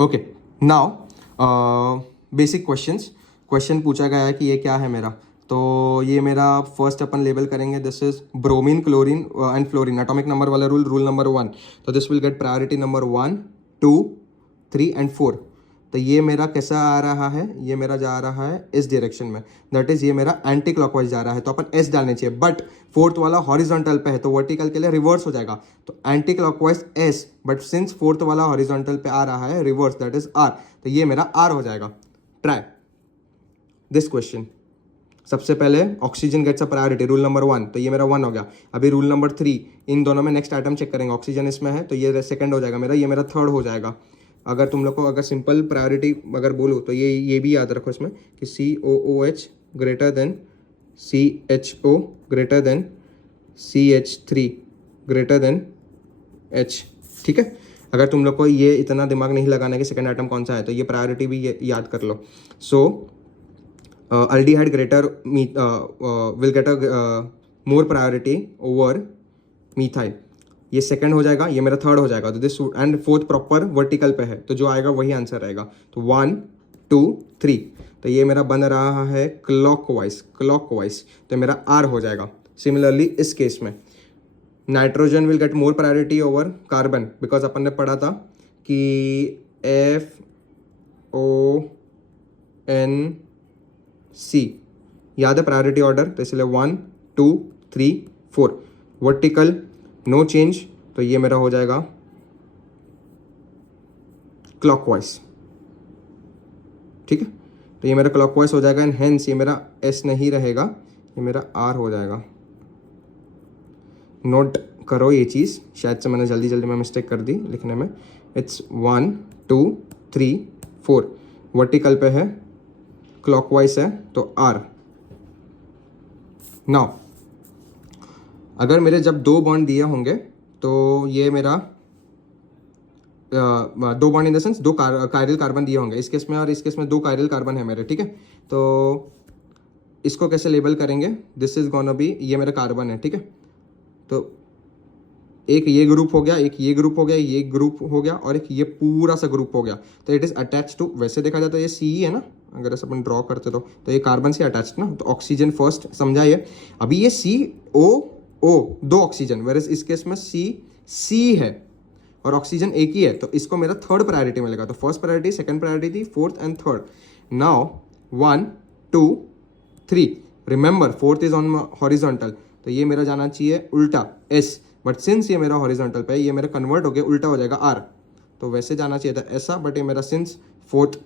Okay, now basic questions. Question पूछा गया है कि ये क्या है मेरा, तो ये मेरा फर्स्ट अपन लेबल करेंगे, this is bromine, chlorine and fluorine, atomic number वाला रूल, रूल नंबर 1। तो this will get priority number 1, 2, 3 and 4। तो ये मेरा कैसा आ रहा है, ये मेरा जा रहा है इस डायरेक्शन में, दैट इज ये मेरा एंटी क्लॉकवाइज जा रहा है, तो अपन एस डालने चाहिए, बट फोर्थ वाला हॉरिजॉन्टल पे है तो वर्टिकल के लिए रिवर्स हो जाएगा, तो anti clockwise S, but since fourth वाला हॉरिजॉन्टल पे आ रहा है रिवर्स, दैट इज आर, तो ये मेरा आर हो जाएगा। Try this question. सबसे पहले oxygen gets a priority, rule number 1, तो ये मेरा 1 हो गया। अभी रूल नंबर 3, इन दोनों में नेक्स्ट आइटम चेक करेंगे, ऑक्सीजन इसमें है तो ये सेकंड हो जाएगा मेरा, ये मेरा थर्ड हो जाएगा। अगर तुम लोग को अगर सिंपल प्रायोरिटी अगर बोलूँ तो ये भी याद रखो इसमें कि COOH greater than CHO greater than CH3 greater than H, ठीक है। अगर तुम लोग को ये इतना दिमाग नहीं लगाना कि सेकंड आइटम कौन सा है, तो ये प्रायोरिटी भी याद कर लो। सो aldehyde greater will get a more priority over methyl, ये सेकंड हो जाएगा, ये मेरा थर्ड हो जाएगा, तो this and fourth proper vertical पे है, तो जो आएगा वही आंसर रहेगा। तो 1, 2, 3, तो ये मेरा बन रहा है क्लॉकवाइज, तो मेरा आर हो जाएगा। सिमिलरली इस केस में nitrogen will get more priority over carbon, because अपन ने पढ़ा था कि FONC, याद है प्रायोरिटी ऑर्डर, तो इसलिए 1, 2, 3, 4 वर्टिकल, नो चेंज, तो ये मेरा हो जाएगा क्लॉकवाइज, ठीक है। तो ये मेरा क्लॉकवाइज हो जाएगा एंड हेंस ये मेरा एस नहीं रहेगा, ये मेरा आर हो जाएगा। नोट करो ये चीज़, शायद से मैंने जल्दी में मिस्टेक कर दी लिखने में। इट्स 1, 2, 3, 4 वर्टिकल पे है, क्लॉकवाइज है, तो आर। नाउ अगर मेरे जब दो बॉन्ड दिए होंगे तो ये मेरा दो बॉन्ड इन द सेंस दो कायरल कार्बन दिए होंगे, इस केस में और इस केस में दो कायरल कार्बन है मेरे, ठीक है। तो इसको कैसे लेबल करेंगे, दिस इज गोना बी, ये मेरा कार्बन है, ठीक है। तो एक ये ग्रुप हो गया, एक ये ग्रुप हो गया, ये ग्रुप हो गया और एक ये पूरा सा ग्रुप हो गया, तो इट इज अटैच टू, वैसे देखा जाए तो ये सी है ना, अगर ऐसा अपन ड्रॉ करते तो ये कार्बन से अटैच ना, तो ऑक्सीजन फर्स्ट समझा ये। अभी ये COO दो ऑक्सीजन, वेरस इस केस में C है और ऑक्सीजन एक ही है, तो इसको मेरा थर्ड प्रायोरिटी मिलेगा। तो फर्स्ट प्रायोरिटी, सेकंड प्रायोरिटी थी, fourth and third. Now 1, 2, 3, remember fourth is on horizontal, तो ये मेरा जाना चाहिए उल्टा S, बट सिंस ये मेरा हॉरिजॉन्टल पे है, ये मेरा कन्वर्ट हो गया, उल्टा हो जाएगा R, तो वैसे जाना चाहिए था ऐसा, बट ये मेरा सिंस फोर्थ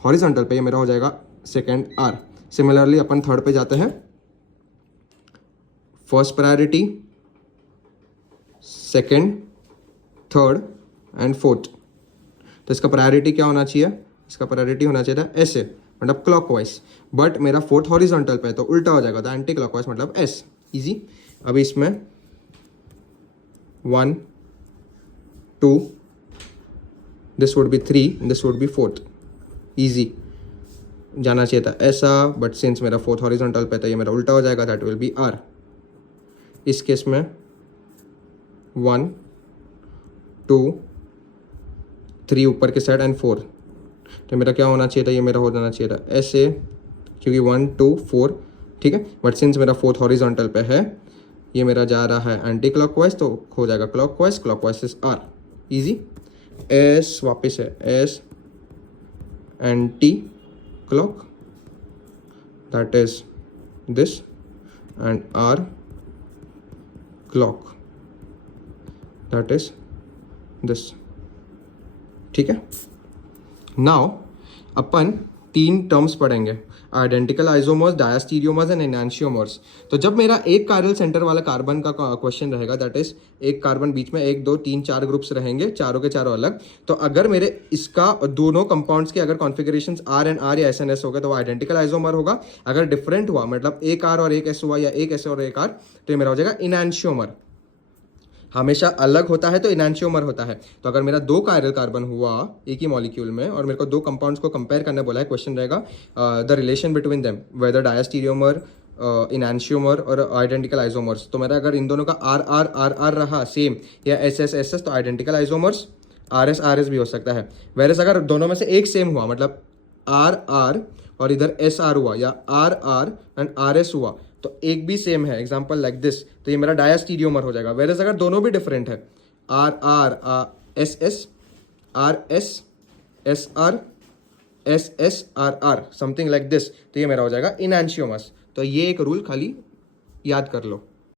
हॉरिजॉन्टल पे, ये मेरा हो जाएगा सेकंड R। सिमिलरली अपन थर्ड पे जाते हैं, first priority, second, third and fourth, तो इसका प्रायोरिटी क्या होना चाहिए, इसका प्रायोरिटी होना चाहिए था ऐसे, मतलब क्लॉकवाइज, बट मेरा फोर्थ हॉरिजॉन्टल पे है तो उल्टा हो जाएगा, तो एंटी क्लॉकवाइज मतलब S, इजी। अभी इसमें 1, 2, this would be 3, this would be fourth, easy जाना चाहिए था ऐसा, बट सिंस मेरा फोर्थ हॉरिजॉन्टल पे तो ये मेरा उल्टा हो जाएगा, दैट विल बी R। इस केस में 1, 2, 3 ऊपर के साइड एंड 4, तो मेरा क्या होना चाहिए था, ये मेरा हो जाना चाहिए था ऐसे, क्योंकि 1, 2, 4, ठीक है, बट सिंस मेरा फोर्थ हॉरिजॉन्टल पे है, ये मेरा जा रहा है एंटी क्लॉकवाइज, तो हो जाएगा clockwise, clockwise is R, easy. S वापस है S anti clock, that is this, and R clock, that is this, ठीक है। नाउ अपन 3 टर्म्स पढ़ेंगे, identical isomers, diastereomers and enantiomers. तो जब मेरा एक कायरल सेंटर वाला कार्बन का क्वेश्चन रहेगा, दैट इज एक कार्बन बीच में 1, 2, 3, 4 ग्रुप्स रहेंगे, चारों के चारों अलग, तो अगर मेरे इसका दोनों कंपाउंड्स के अगर कॉन्फ़िगरेशंस R एंड R या SNS हो गए तो वो आइडेंटिकल आइसोमर होगा। अगर डिफरेंट हुआ, मतलब एक R और एक S हुआ या एक S और एक R, तो ये मेरा हो जाएगा इनैंशियोमर। हमेशा अलग होता है तो इनैंशियोमर होता है। तो अगर मेरा 2 कायरल कार्बन हुआ एक ही मॉलिक्यूल में और मेरे को 2 कंपाउंड्स को कंपेयर करने बोला है, क्वेश्चन रहेगा the relation between them, whether diastereomer, enantiomer और आइडेंटिकल आइसोमर्स। तो मेरा अगर इन दोनों का R R R R रहा सेम या S S S S, तो आइडेंटिकल आइसोमर्स, आर एस भी हो सकता है। वेरस अगर दोनों में से एक सेम हुआ, मतलब आर आर और इधर एस आर हुआ, या R R and R S हुआ, तो एक भी सेम है, एग्जाम्पल लाइक दिस, तो ये मेरा डायस्टीरियोमर हो जाएगा। वेरस अगर दोनों भी डिफरेंट है, R R S S, R S R S S R R, something like this, तो ये मेरा हो जाएगा इनैंशियोमस। तो ये एक रूल खाली याद कर लो।